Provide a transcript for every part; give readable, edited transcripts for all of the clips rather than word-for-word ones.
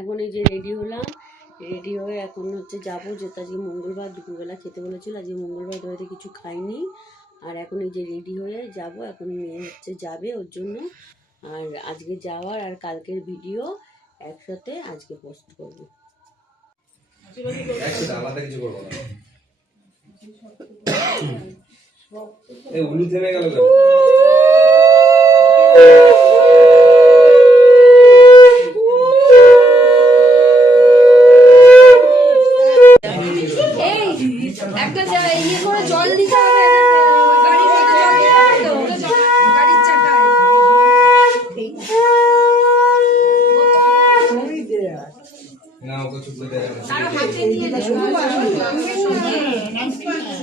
এখন এই যে রেডি হলাম, রেডি হয়ে এখন হচ্ছে যাবো, যেটা আজকে মঙ্গলবার দুপুরবেলা খেতে বলেছিল, আজকে মঙ্গলবার বাড়িতে কিছু খাইনি। আর এখন এই যে রেডি হয়ে যাব, এখন মেয়ে হচ্ছে যাবে ওর জন্য। আর আজকে যাওয়ার আর কালকের ভিডিও একসাথে আজকে পোস্ট করবো। আলাদা কিছু করবো না। এই উলু থেমে গেল কেন? একটা ইয়ে করে জল দিতে হবে, গাড়ির মধ্যে জল দিতে হবে তো, গাড়ির চাকায়। না ওকে চুপ করে দেয় কারো হাতে নিয়ে দে,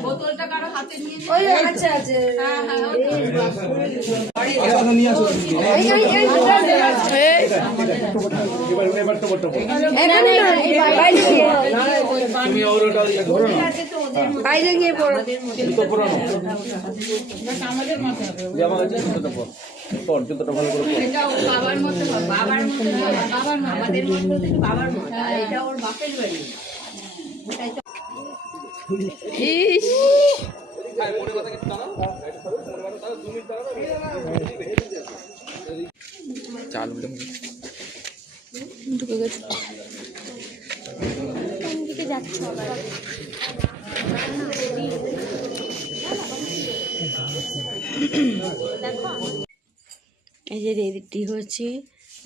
বোতলটা কারো হাতে নিয়ে দে। ওই আচ্ছা আচ্ছা, হ্যাঁ হ্যাঁ নিয়ে আসো। এবার তো বড় এখানে না, এই বাইরে তুমি ওরটা ধরো না, বাইরে গিয়ে পড়ো। জুতো পরো না, আমাদের মাথা যে আমার কাছে জুতোটা পর পর, জুতোটা ভালো করে পর। এটা ওর বাবার মতো, বাবার মতো, বাবার মতো, আমাদের মতো থেকে বাবার মতো, আর এটা ওর বাপের বাড়ি। ইস চাল ঢুকে গেছে, কোন দিকে যাচ্ছ আবার? এই যে রেডি হয়েছি,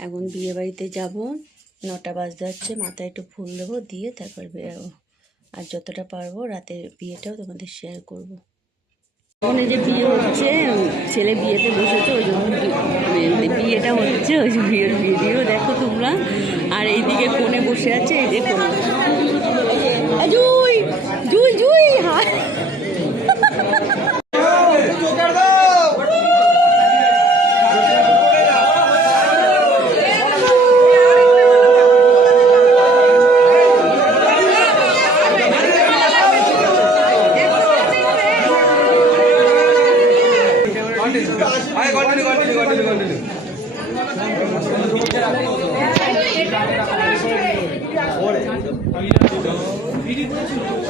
এখন বিয়ে বাড়িতে যাবো। 9টা বাজতে যাচ্ছে, মাথায় একটু ফুল দেবো, দিয়ে তারপর বেরোবো। আর যতটা পারবো রাতের বিয়েটাও তোমাদের শেয়ার করবো। এখন এই যে বিয়ে হচ্ছে, ছেলে বিয়েতে বসেছে, ওই জন্য বিয়েটা হচ্ছে, ওই যে বিয়ের ভিডিও দেখো তোমরা। আর এইদিকে কোণে বসে আছে, এই যে জুই জুই জুই, হাই continue.